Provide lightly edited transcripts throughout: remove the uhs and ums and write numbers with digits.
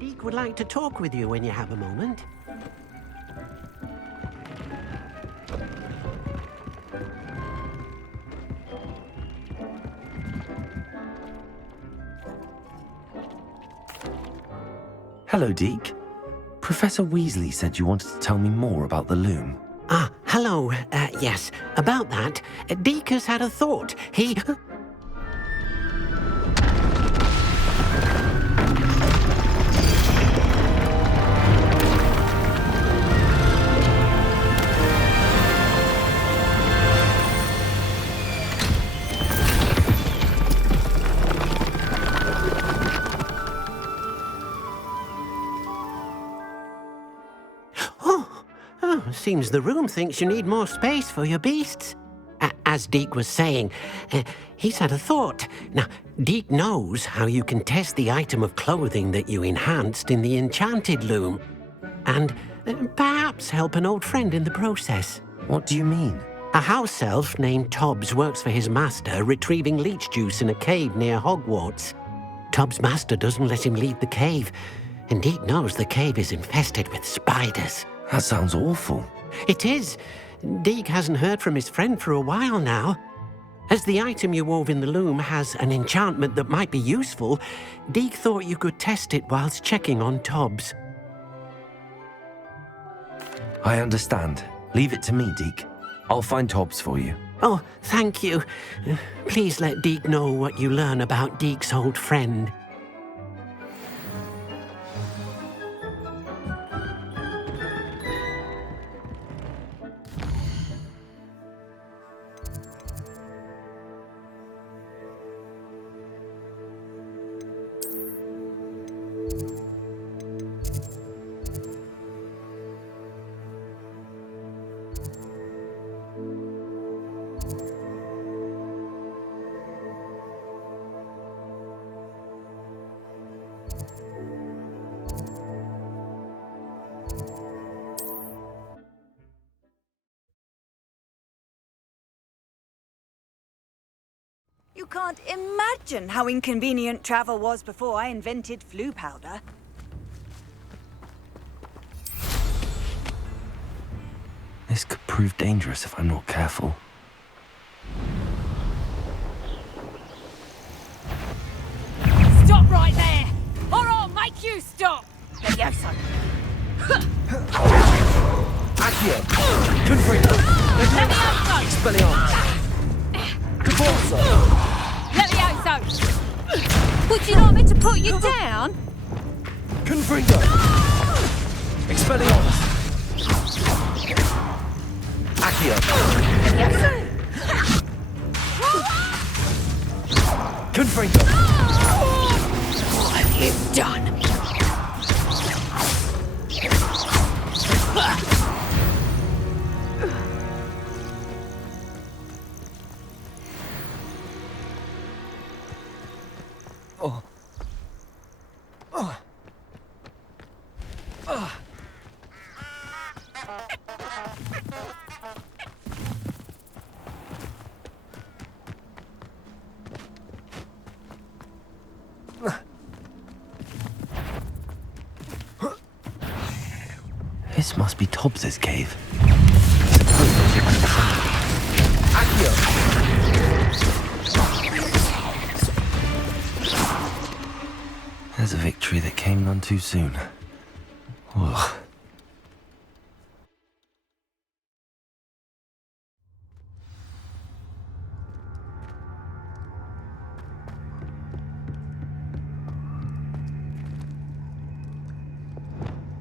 Deke would like to talk with you when you have a moment. Hello, Deke. Professor Weasley said you wanted to tell me more about the loom. Ah, hello. Yes, about that. Deke has had a thought. He... Seems the room thinks you need more space for your beasts. As Deke was saying, he's had a thought. Now, Deke knows how you can test the item of clothing that you enhanced in the enchanted loom. And perhaps help an old friend in the process. What do you mean? A house elf named Tobbs works for his master retrieving leech juice in a cave near Hogwarts. Tobbs' master doesn't let him leave the cave, and Deke knows the cave is infested with spiders. That sounds awful. It is. Deke hasn't heard from his friend for a while now. As the item you wove in the loom has an enchantment that might be useful, Deke thought you could test it whilst checking on Tobbs. I understand. Leave it to me, Deke. I'll find Tobbs for you. Oh, thank you. Please let Deke know what you learn about Deke's old friend. You can't imagine how inconvenient travel was before I invented flu powder. This could prove dangerous if I'm not careful. Stop right there! Or I'll make you stop! Levioso! Accio! Confringo! Levioso! Expelliarmus! Caborso! Levioso! Would you like me to put you down? Confringo! Expelliarmus! Accio! Levioso! Confringo! What have you done? This must be Tobbs's cave. Accio! There's a victory that came none too soon. Ugh.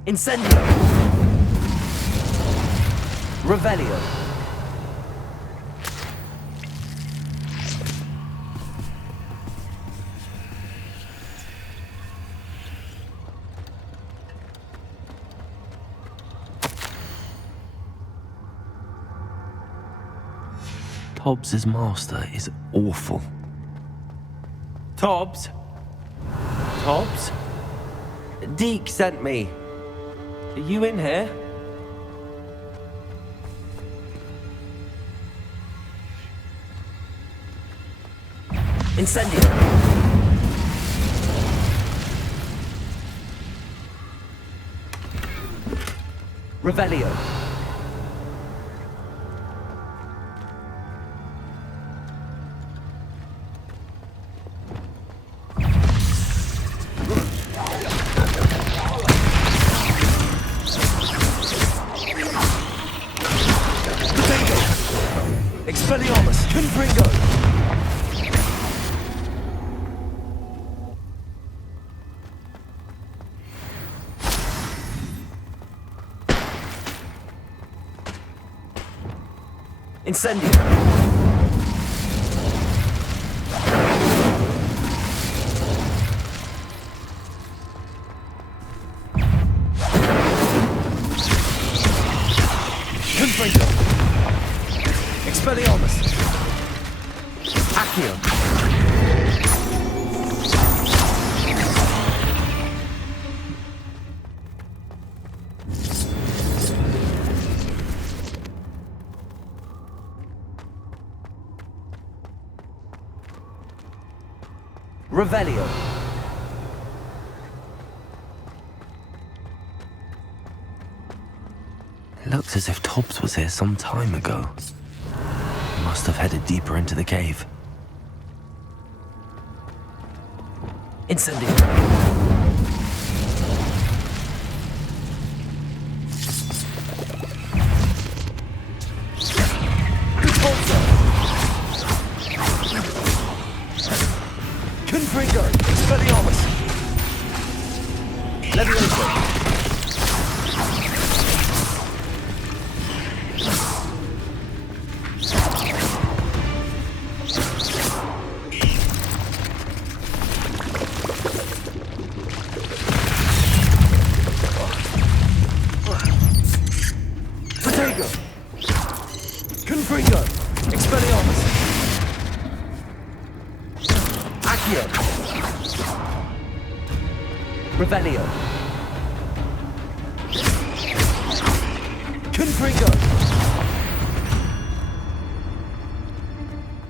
Incendio! Revelio! Tobbs's master is awful. Tobbs? Tobbs? Deke sent me. Are you in here? Incendio! Revelio! Expelliarmus! Confringo! Incendio! Confringo! Expelliarmus! Accio! Revelio! It looks as if Tobbs was here some time ago. He must have headed deeper into the cave. Incendio! Repulsor! Confringo! Expelliarmus! Levioso! Protego! Confringo! Expelliarmus! Accio! Revelio! Confringo!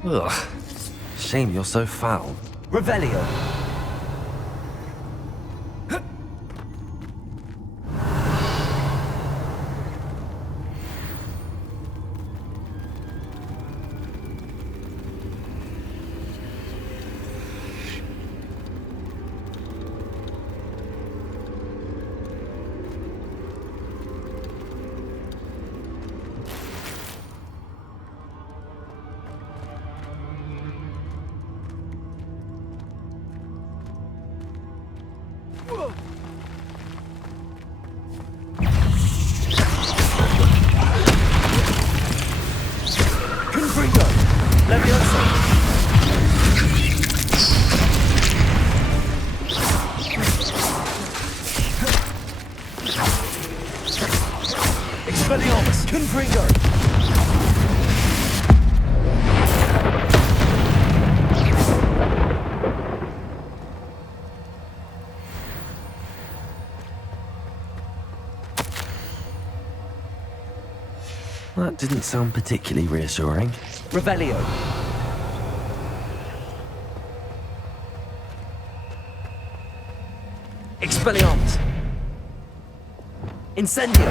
Ugh. Shame you're so foul. Revelio! Confringo! Levioso! Expelliarmus! Confringo! That didn't sound particularly reassuring. Revelio. Expelliarmus. Incendio.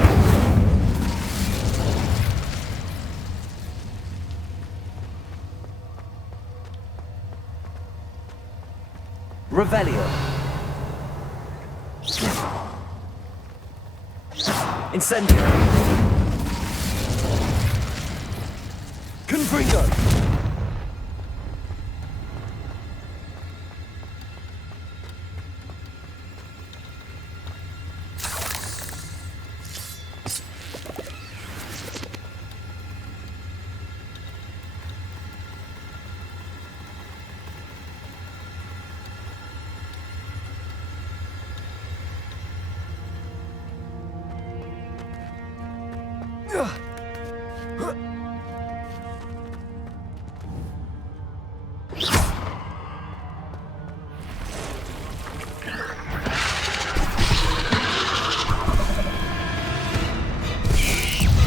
Revelio. Incendio. Confringo.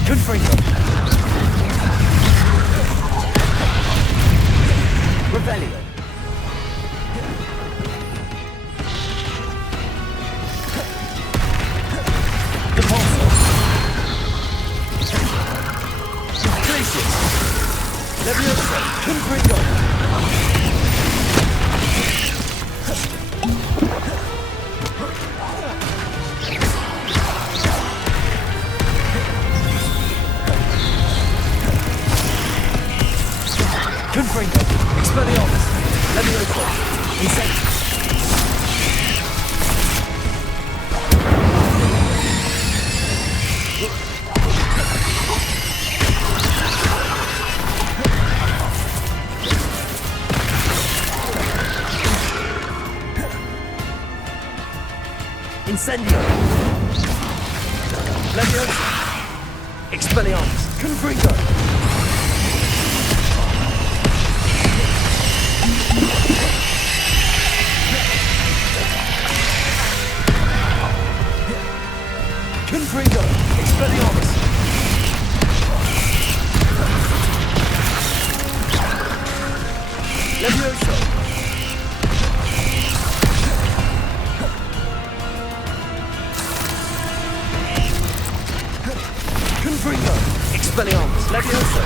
Confringo. Revelio. Depulso. Glacius. Levioso. Confringo. Confringo. Expelliarmus. Levioso. Incendio. Incendio. Levioso. Expelliarmus. Confringo. Confringo. Expelliarmus. Levioso. Confringo. Expelliarmus. Levioso.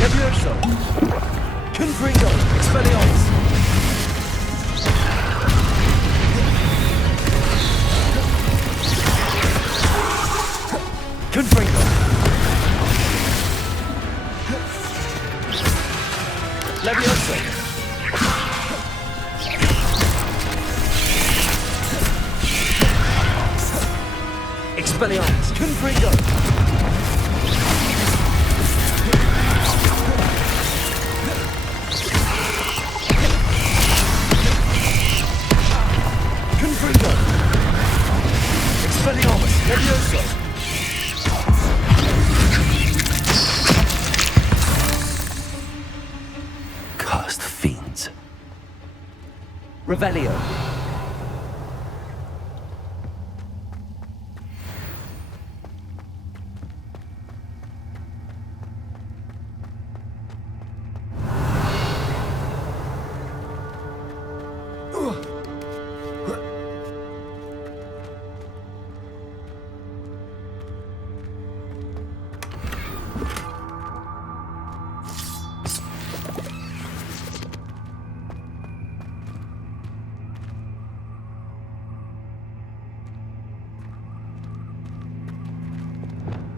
Levioso. Confringo. Expelliarmus. Confringo. Levioso. Expelliarmus. Confringo. Confringo. Expelliarmus. Levioso. Cursed fiends. Revelio.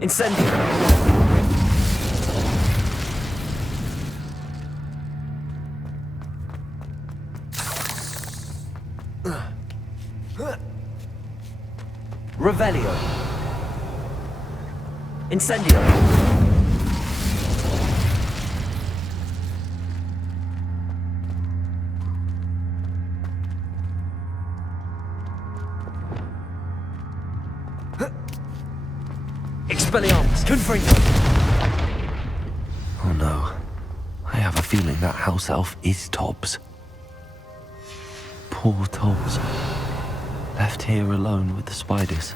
Incendio. Revelio. Incendio. Expelliarmus. Confringo. Oh no. I have a feeling that house elf is Tobbs. Poor Poor Tobbs. Left here alone with the spiders.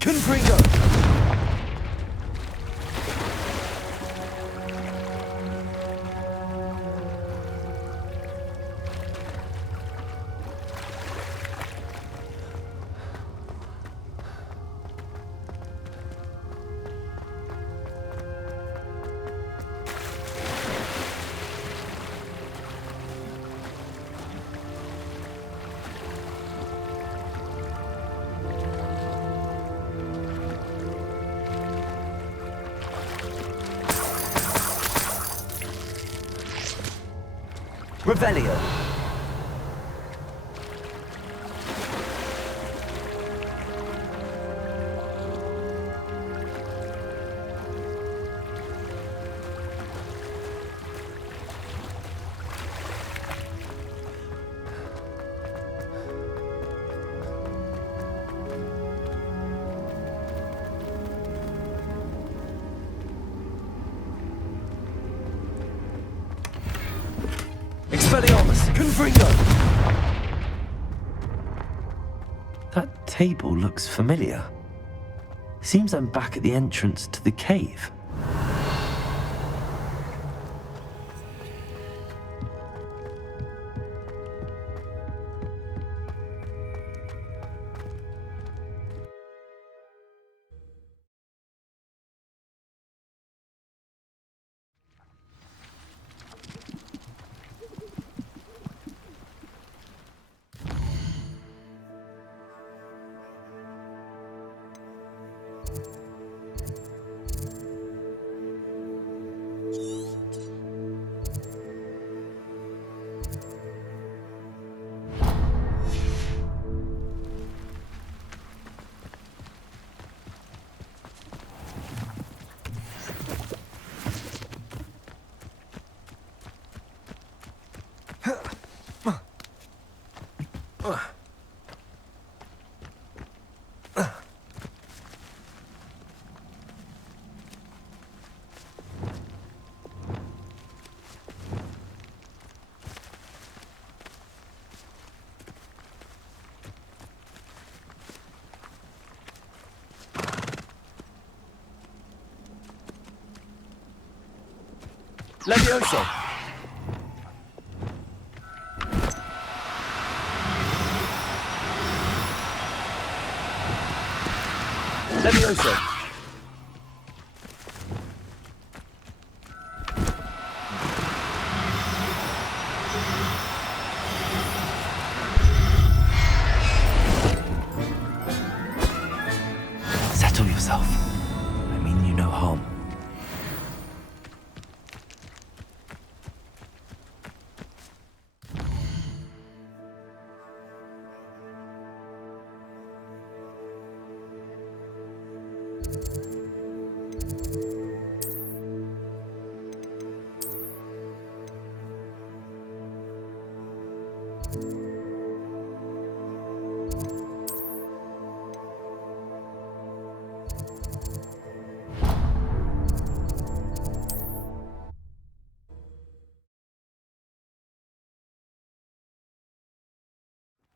Confringo! Revelio. Expelliarmus! Confringo! That table looks familiar. Seems I'm back at the entrance to the cave. Levioso! Levioso! Settle yourself. I mean you no harm.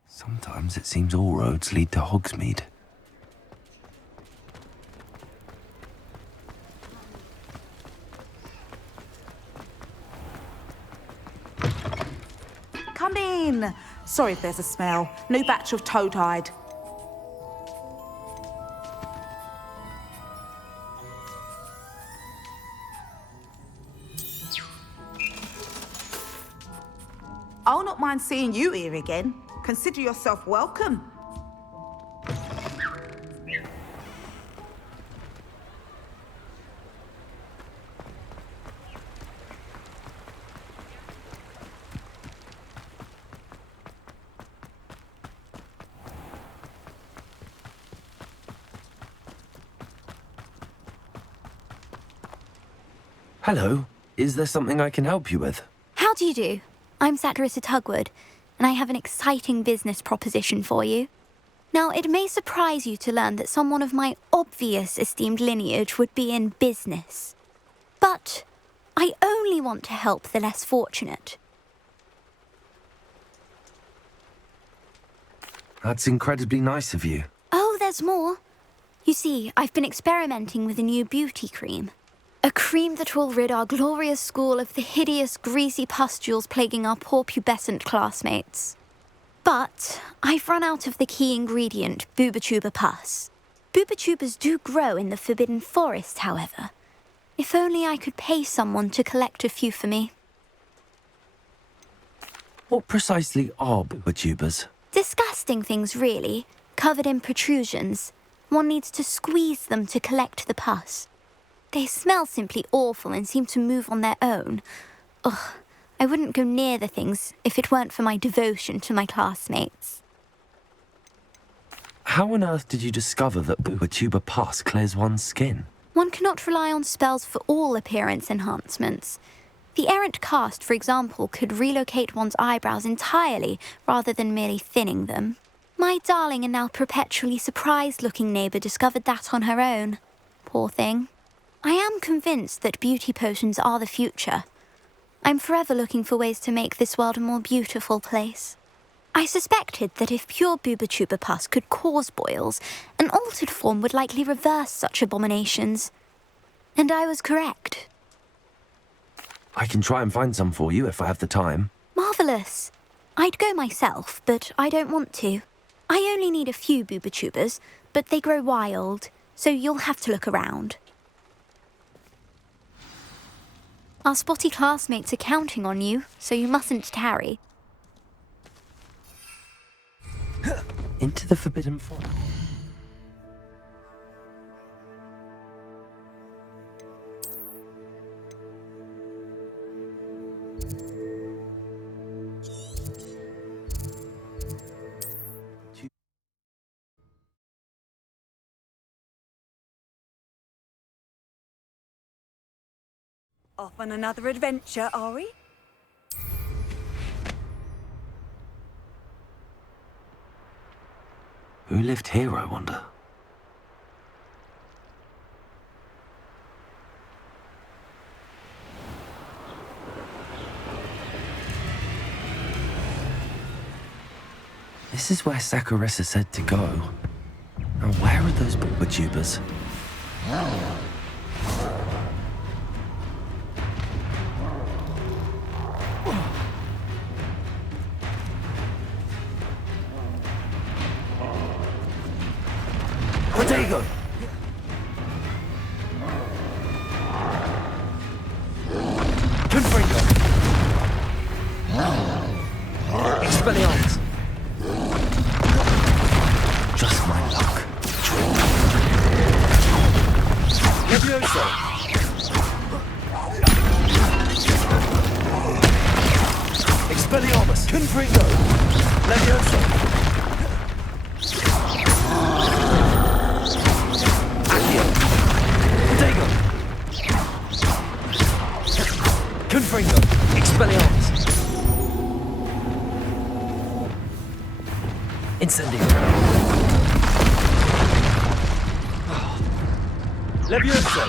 Sometimes it seems all roads lead to Hogsmeade. Come in. Sorry if there's a smell. New batch of toad-hide. I'll not mind seeing you here again. Consider yourself welcome. Hello. Is there something I can help you with? How do you do? I'm Satirissa Tugwood, and I have an exciting business proposition for you. Now, it may surprise you to learn that someone of my obvious esteemed lineage would be in business. But I only want to help the less fortunate. That's incredibly nice of you. Oh, there's more. You see, I've been experimenting with a new beauty cream. A cream that will rid our glorious school of the hideous, greasy pustules plaguing our poor pubescent classmates. But I've run out of the key ingredient, Booba-Tuba pus. Booba-Tubas do grow in the Forbidden Forest, however. If only I could pay someone to collect a few for me. What precisely are Booba-Tubas? Disgusting things, really, covered in protrusions. One needs to squeeze them to collect the pus. They smell simply awful and seem to move on their own. Ugh, I wouldn't go near the things if it weren't for my devotion to my classmates. How on earth did you discover that Booba-Tuba pus clears one's skin? One cannot rely on spells for all appearance enhancements. The errant cast, for example, could relocate one's eyebrows entirely rather than merely thinning them. My darling and now perpetually surprised-looking neighbour discovered that on her own. Poor thing. I am convinced that beauty potions are the future. I'm forever looking for ways to make this world a more beautiful place. I suspected that if pure Booba-Tuba pus could cause boils, an altered form would likely reverse such abominations. And I was correct. I can try and find some for you if I have the time. Marvellous. I'd go myself, but I don't want to. I only need a few Booba-Tubas, but they grow wild, so you'll have to look around. Our spotty classmates are counting on you, so you mustn't tarry. Into the Forbidden Forest. Off on another adventure, are we? Who lived here, I wonder? This is where Satirissa said to go. Now, where are those Booba-Tubas? Protego! Confringo! Expelliarmus! Just my luck. Levioso! Expelliarmus! Confringo! Levioso! Confringo! Expelliarmus! Incendio! Levioso!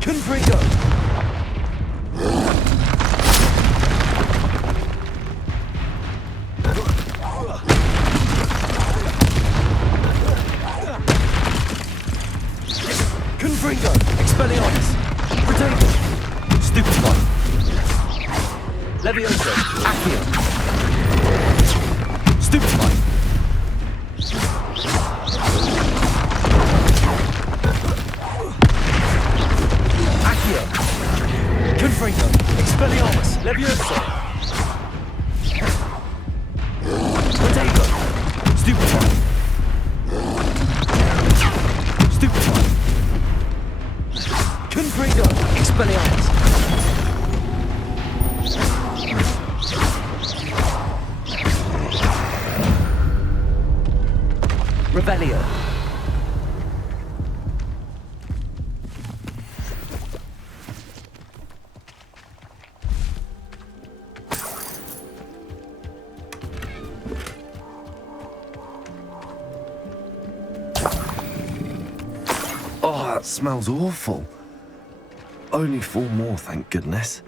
Confringo! Confringo! Expelliarmus! Protego! Stupefy! Levioso! Accio! Stupefy! Accio! Confringo! Expelliarmus! Levioso! Protego! Stupefy! Stupefy! Confringo! Expelliarmus! Revelio. That smells awful. Only 4 more, thank goodness.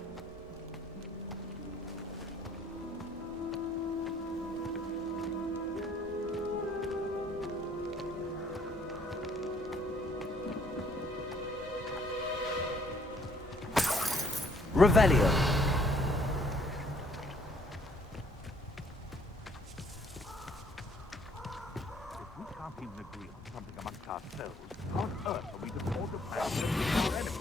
Revelio. We can't even agree on something amongst ourselves. How on earth are we to forge a plan against our enemies?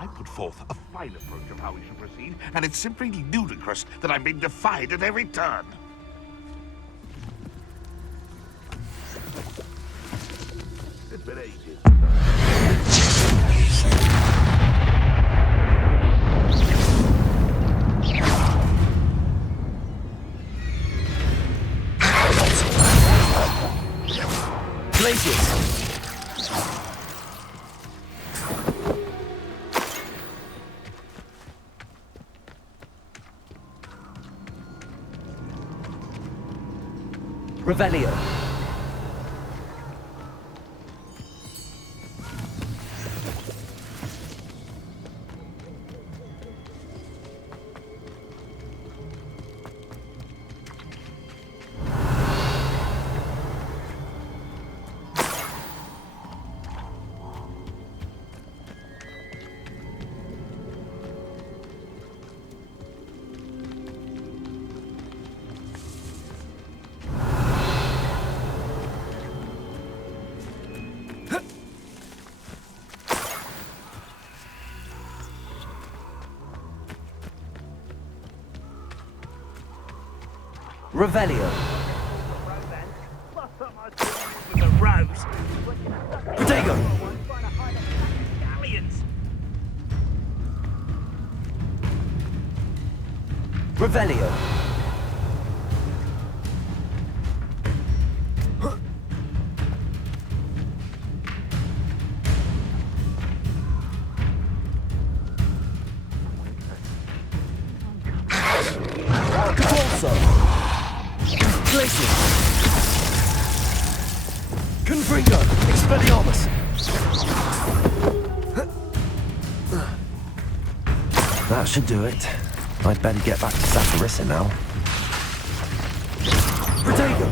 I put forth a fine approach of how we should proceed, and it's simply ludicrous that I'm being defied at every turn. It's been ages. Glaciers. Revelio. Revelio. With the rose. Protego. Galleons. Revelio. Capolso. Glacier. Confringo. Expelliarmus. That should do it. I'd better get back to Saccharissa now. Protego.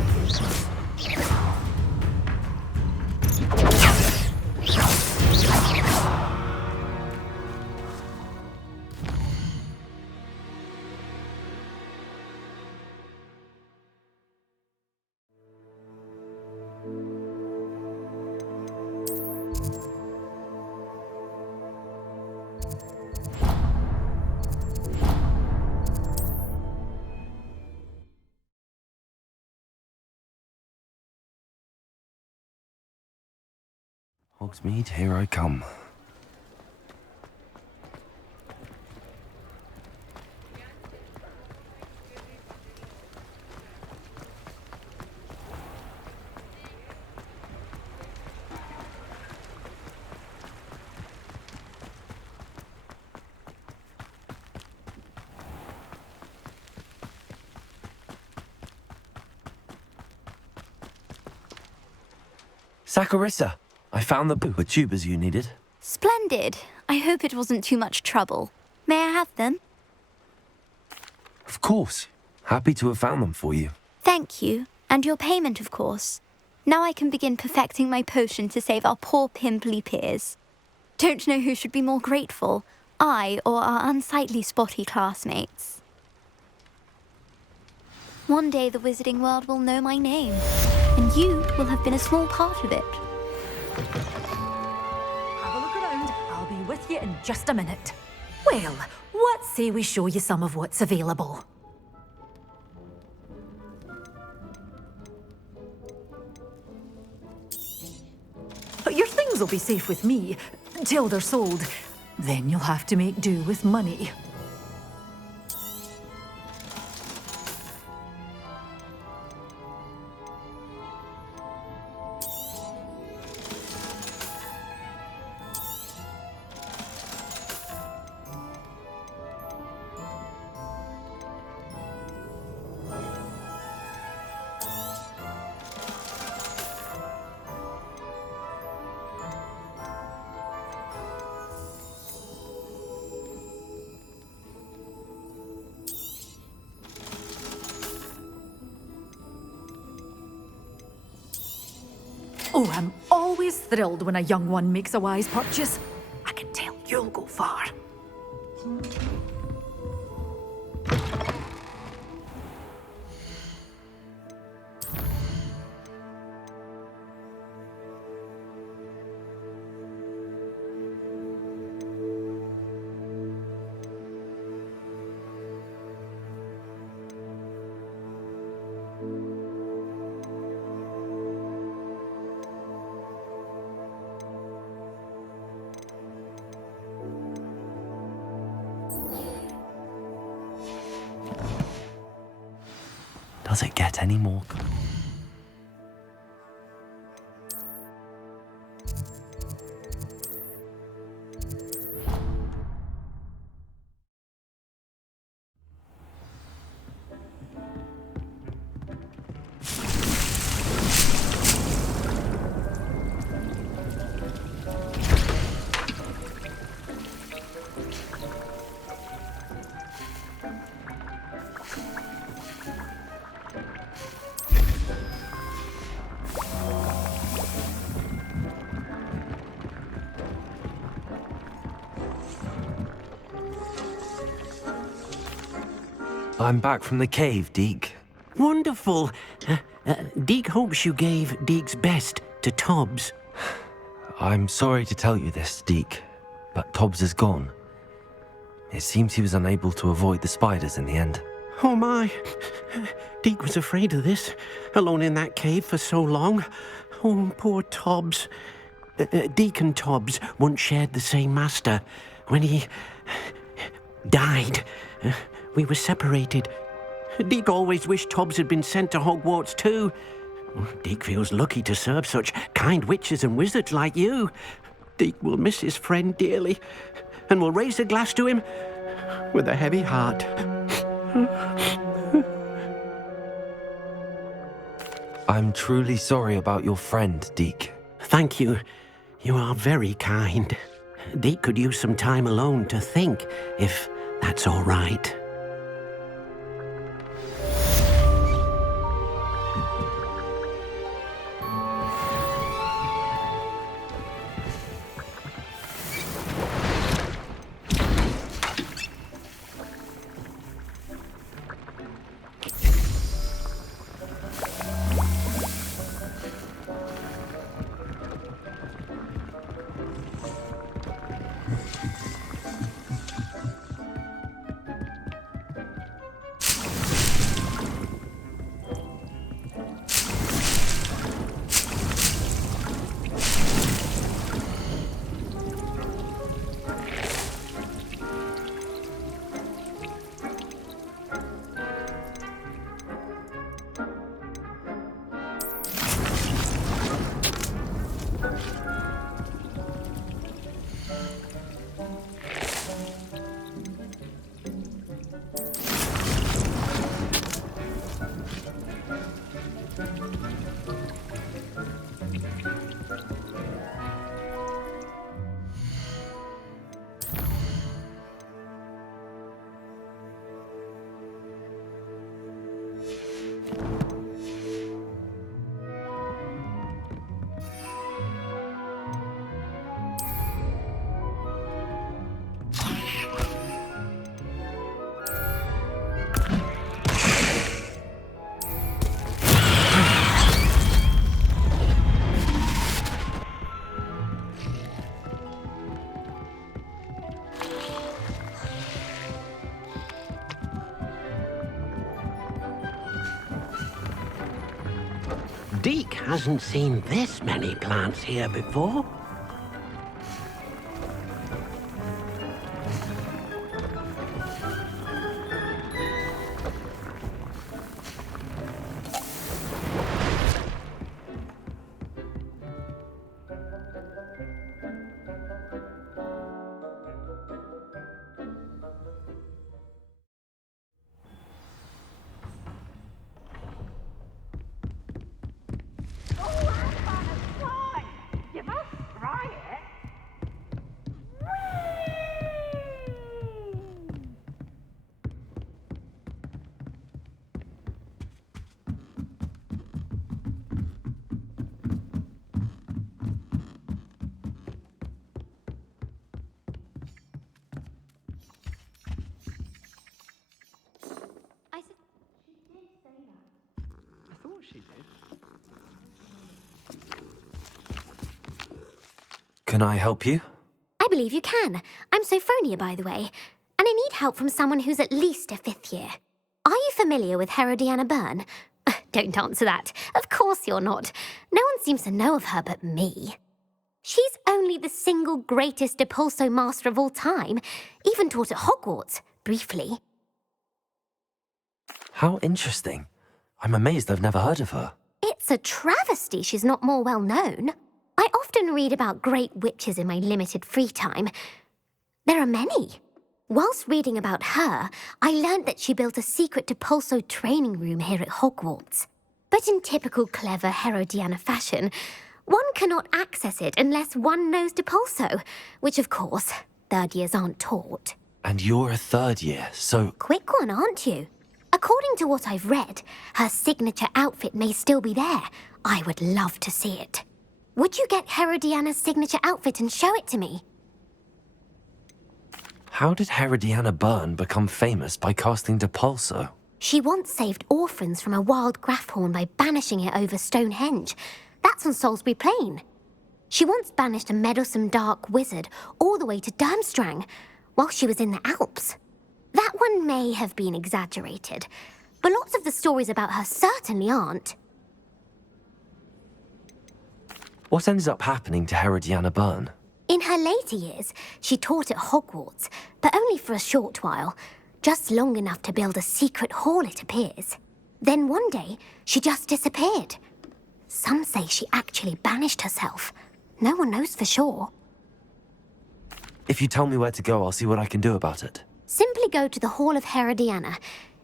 Hogsmeade, here I come. Saccharissa, I found the tubers you needed. Splendid. I hope it wasn't too much trouble. May I have them? Of course. Happy to have found them for you. Thank you. And your payment, of course. Now I can begin perfecting my potion to save our poor pimply peers. Don't know who should be more grateful, I or our unsightly spotty classmates. One day the wizarding world will know my name, and you will have been a small part of it. Have a look around. I'll be with you in just a minute. Well, what say we show you some of what's available? Your things will be safe with me, till they're sold. Then you'll have to make do with money. Oh, I'm always thrilled when a young one makes a wise purchase. I can tell you'll go far. Does it get any more? I'm back from the cave, Deke. Wonderful. Deke hopes you gave Deke's best to Tobbs. I'm sorry to tell you this, Deke, but Tobbs is gone. It seems he was unable to avoid the spiders in the end. Oh my. Deke was afraid of this, alone in that cave for so long. Oh, poor Tobbs. Deke and Tobbs once shared the same master. When he died, we were separated. Deke always wished Tobbs had been sent to Hogwarts too. Deke feels lucky to serve such kind witches and wizards like you. Deke will miss his friend dearly, and will raise a glass to him with a heavy heart. I'm truly sorry about your friend, Deke. Thank you. You are very kind. Deke could use some time alone to think, if that's all right. Deke hasn't seen this many plants here before. Can I help you? I believe you can. I'm Sophronia, by the way, and I need help from someone who's at least a 5th year. Are you familiar with Herodiana Byrne? Don't answer that. Of course you're not. No one seems to know of her but me. She's only the single greatest Depulso master of all time, even taught at Hogwarts, briefly. How interesting. I'm amazed I've never heard of her. It's a travesty she's not more well known. I often read about great witches in my limited free time. There are many. Whilst reading about her, I learned that she built a secret Depulso training room here at Hogwarts. But in typical clever Herodiana fashion, one cannot access it unless one knows Depulso, which of course, 3rd years aren't taught. And you're a 3rd year, so... Quick one, aren't you? According to what I've read, her signature outfit may still be there. I would love to see it. Would you get Herodiana's signature outfit and show it to me? How did Herodiana Byrne become famous by casting Depulso? She once saved orphans from a wild Graffhorn by banishing it over Stonehenge. That's on Salisbury Plain. She once banished a meddlesome dark wizard all the way to Durmstrang while she was in the Alps. That one may have been exaggerated, but lots of the stories about her certainly aren't. What ended up happening to Herodiana Byrne? In her later years, she taught at Hogwarts, but only for a short while, just long enough to build a secret hall, it appears. Then one day, she just disappeared. Some say she actually banished herself. No one knows for sure. If you tell me where to go, I'll see what I can do about it. Simply go to the Hall of Herodiana.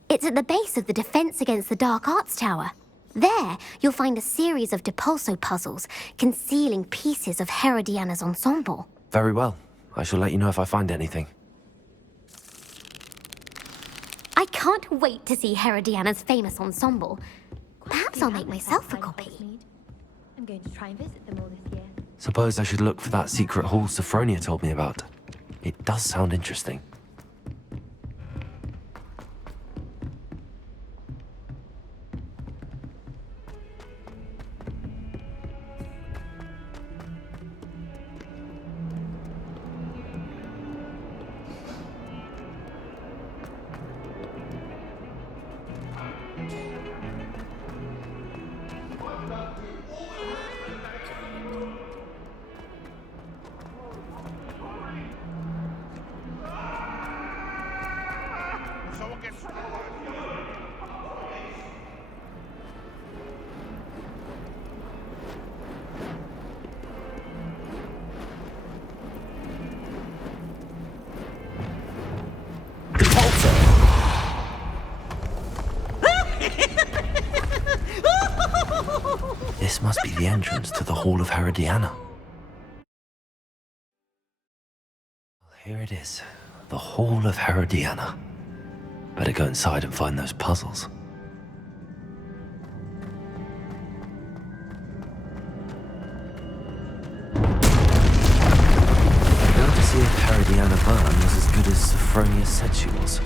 It's at the base of the Defense Against the Dark Arts Tower. There, you'll find a series of Depulso puzzles concealing pieces of Herodiana's ensemble. Very well. I shall let you know if I find anything. I can't wait to see Herodiana's famous ensemble. Perhaps I'll make myself a copy. I'm going to try and visit them all this year. Suppose I should look for that secret hall Sophronia told me about. It does sound interesting. This must be the entrance to the Hall of Herodiana. Here it is, the Hall of Herodiana. Better go inside and find those puzzles. Now to see if Herodiana Byrne was as good as Sophronia said she was.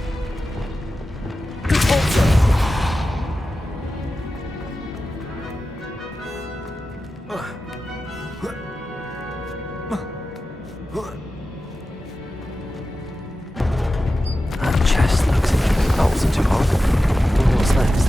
That chest looks interesting. That wasn't too hard. What's next?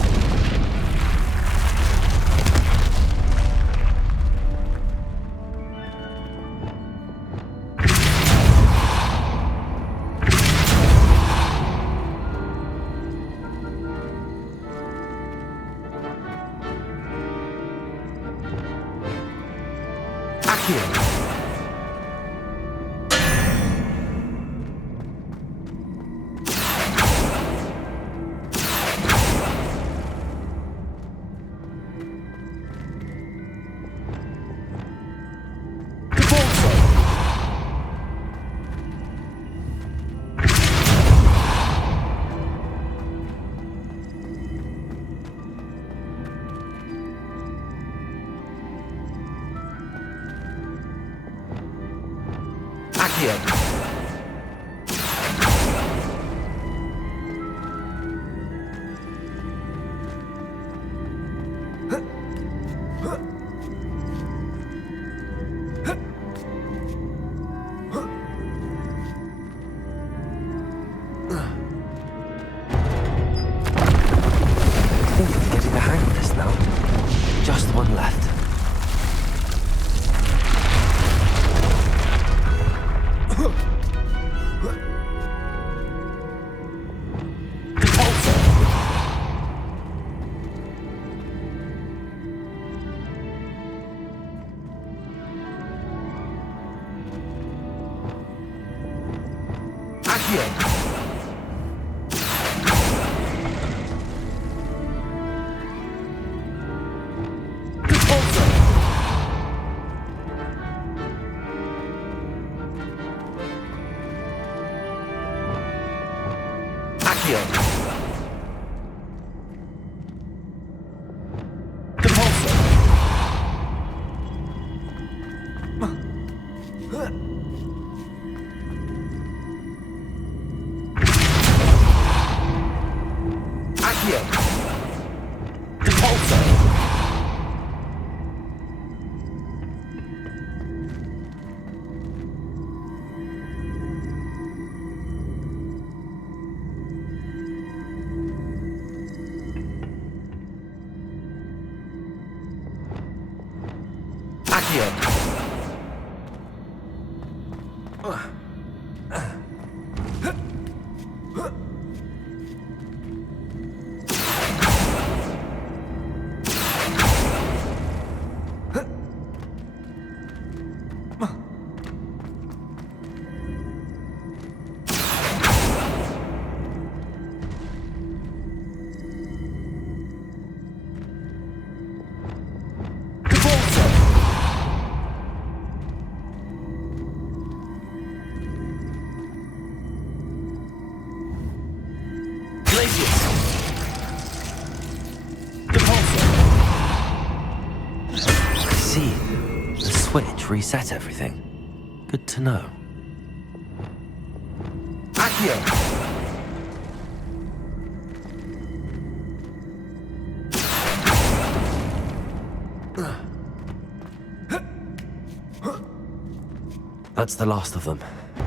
Accio. Depulso. Accio. Depulso. Accio. See, the switch reset everything. Good to know. Accio. That's the last of them.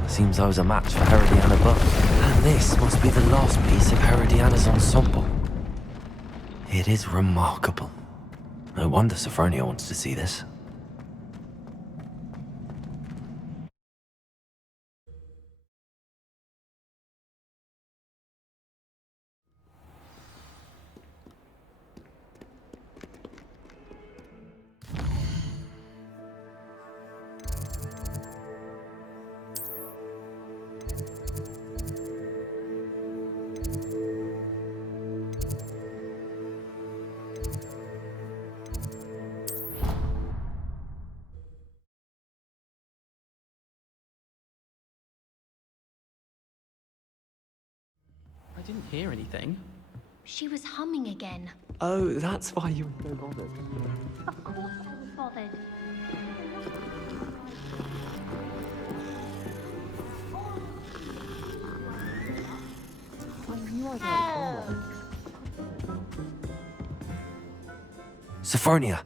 Seems I was a match for Herodiana Buff. And this must be the last piece of Herodiana's ensemble. It is remarkable. No wonder Sophronia wants to see this. I didn't hear anything. She was humming again. Oh, that's why you were so bothered. Of course I was bothered. Sophronia,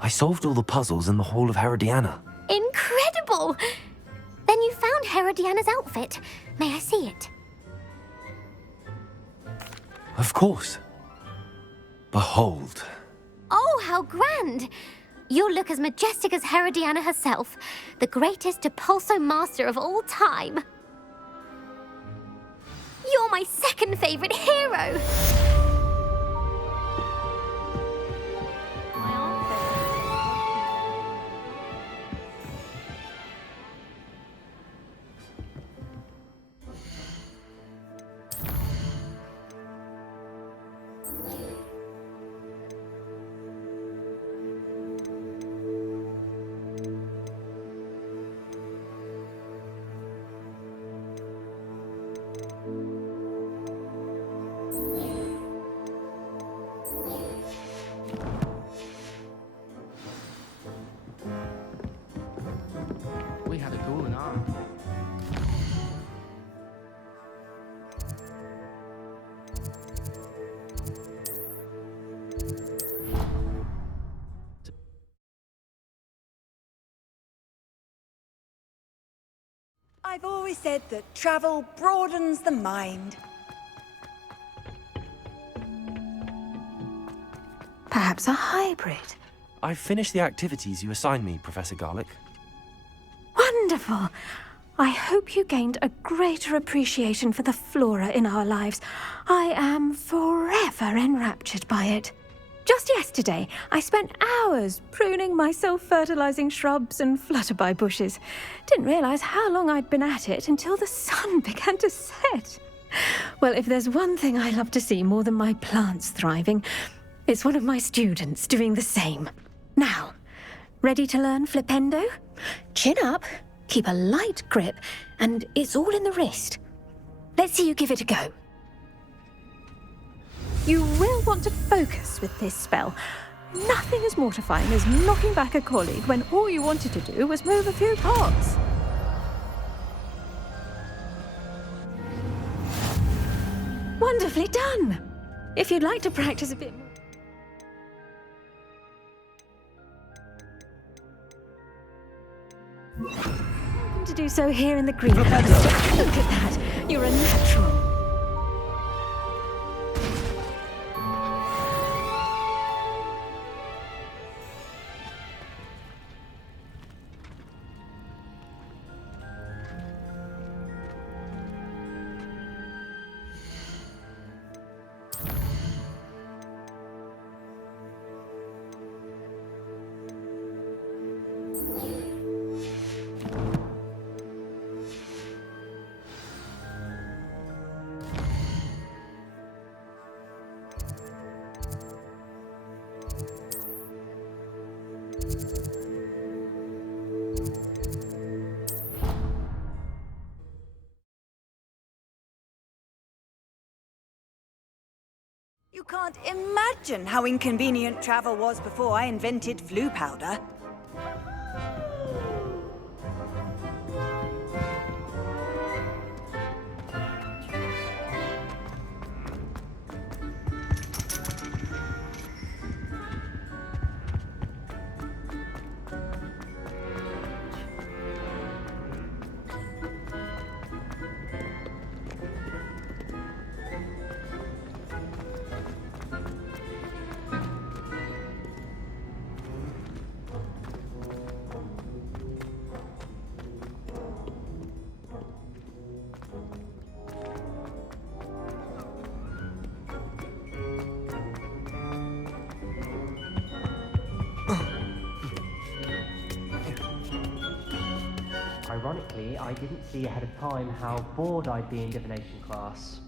I solved all the puzzles in the Hall of Herodiana. Incredible! Then you found Herodiana's outfit. May I see it? Of course. Behold. Oh, how grand! You'll look as majestic as Herodiana herself, the greatest Depulso master of all time. You're my second favorite hero! We had a cool night. I've always said that travel broadens the mind. Perhaps a hybrid. I've finished the activities you assigned me, Professor Garlick. Wonderful. I hope you gained a greater appreciation for the flora in our lives. I am forever enraptured by it. Just yesterday, I spent hours pruning my self-fertilizing shrubs and flutterby bushes. Didn't realize how long I'd been at it until the sun began to set. Well, if there's one thing I love to see more than my plants thriving, it's one of my students doing the same. Now, ready to learn Flipendo? Chin up, keep a light grip, and it's all in the wrist. Let's see you give it a go. You will want to focus with this spell. Nothing as mortifying as knocking back a colleague when all you wanted to do was move a few pots. Wonderfully done! If you'd like to practice a bit more... Welcome to do so here in the greenhouse. Look at that! You're a natural. You can't imagine how inconvenient travel was before I invented flu powder. Ironically, I didn't see ahead of time how bored I'd be in divination class.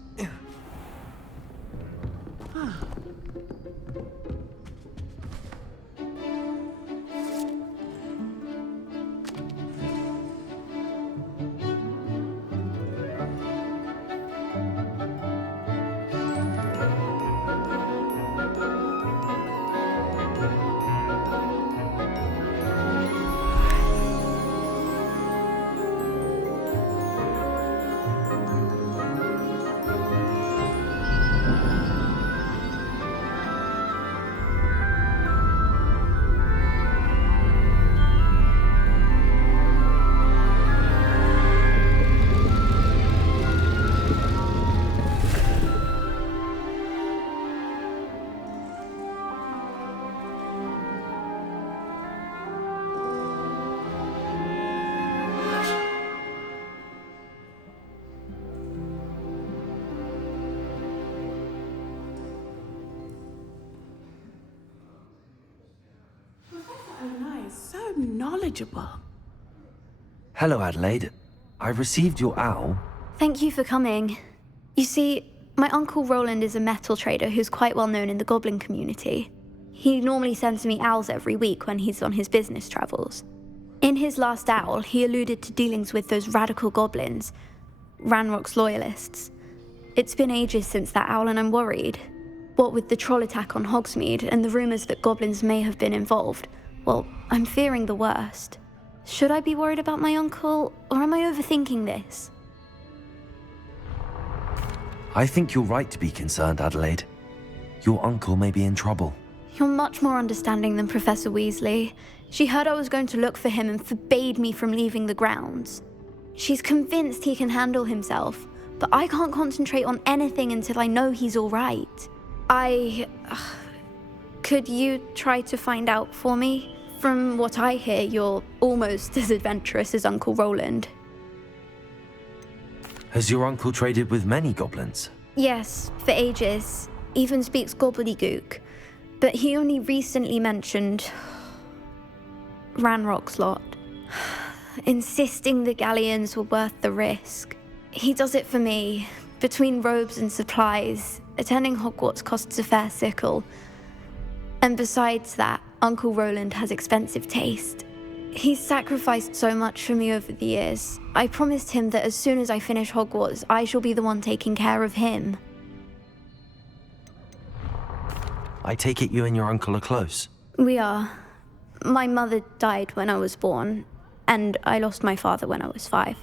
So knowledgeable. Hello, Adelaide. I received your owl. Thank you for coming. You see, my Uncle Roland is a metal trader who's quite well known in the goblin community. He normally sends me owls every week when he's on his business travels. In his last owl, he alluded to dealings with those radical goblins, Ranrock's loyalists. It's been ages since that owl and I'm worried. What with the troll attack on Hogsmeade and the rumours that goblins may have been involved, well, I'm fearing the worst. Should I be worried about my uncle, or am I overthinking this? I think you're right to be concerned, Adelaide. Your uncle may be in trouble. You're much more understanding than Professor Weasley. She heard I was going to look for him and forbade me from leaving the grounds. She's convinced he can handle himself, but I can't concentrate on anything until I know he's all right. Could you try to find out for me? From what I hear, you're almost as adventurous as Uncle Roland. Has your uncle traded with many goblins? Yes, for ages. Even speaks gobbledygook. But he only recently mentioned Ranrock's lot, insisting the galleons were worth the risk. He does it for me. Between robes and supplies, attending Hogwarts costs a fair sickle. And besides that, Uncle Roland has expensive taste. He's sacrificed so much for me over the years. I promised him that as soon as I finish Hogwarts, I shall be the one taking care of him. I take it you and your uncle are close. We are. My mother died when I was born, and I lost my father when I was 5.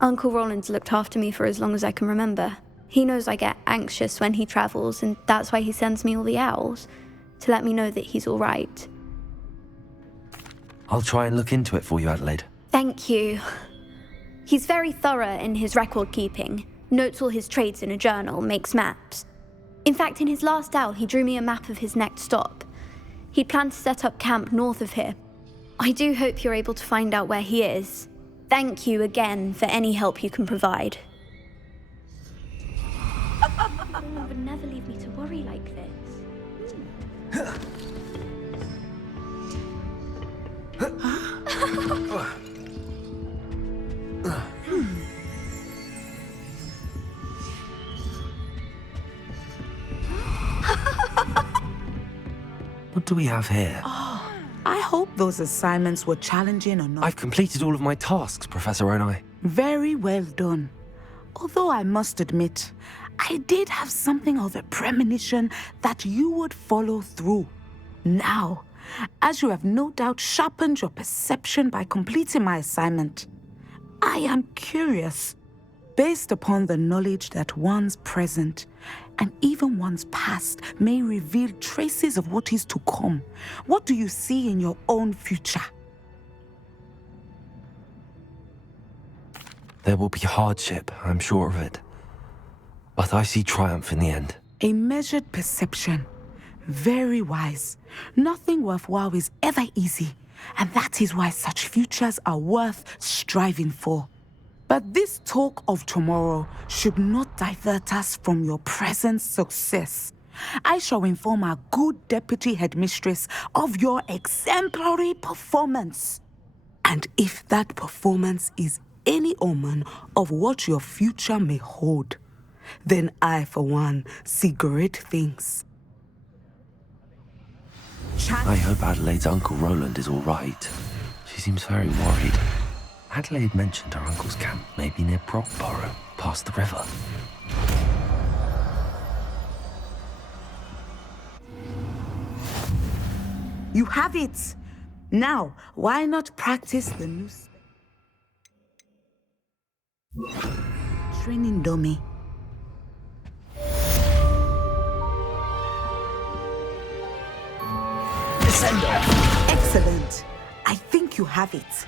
Uncle Roland's looked after me for as long as I can remember. He knows I get anxious when he travels, and that's why he sends me all the owls, to let me know that he's all right. I'll try and look into it for you, Adelaide. Thank you. He's very thorough in his record keeping, notes all his trades in a journal, makes maps. In fact, in his last owl, he drew me a map of his next stop. He'd planned to set up camp north of here. I do hope you're able to find out where he is. Thank you again for any help you can provide. Roland would never leave me to worry like this. What do we have here? Oh, I hope those assignments were challenging enough. I've completed all of my tasks, Professor Onai. Very well done. Although I must admit, I did have something of a premonition that you would follow through. Now, as you have no doubt sharpened your perception by completing my assignment, I am curious, based upon the knowledge that one's present and even one's past may reveal traces of what is to come. What do you see in your own future? There will be hardship, I'm sure of it. But I see triumph in the end. A measured perception. Very wise. Nothing worthwhile is ever easy, and that is why such futures are worth striving for. But this talk of tomorrow should not divert us from your present success. I shall inform our good deputy headmistress of your exemplary performance. And if that performance is any omen of what your future may hold, then I, for one, see great things. I hope Adelaide's Uncle Roland is all right. She seems very worried. Adelaide mentioned her uncle's camp may be near Brockborough, past the river. You have it! Now, why not practice the new training dummy? Descendo! Excellent! I think you have it.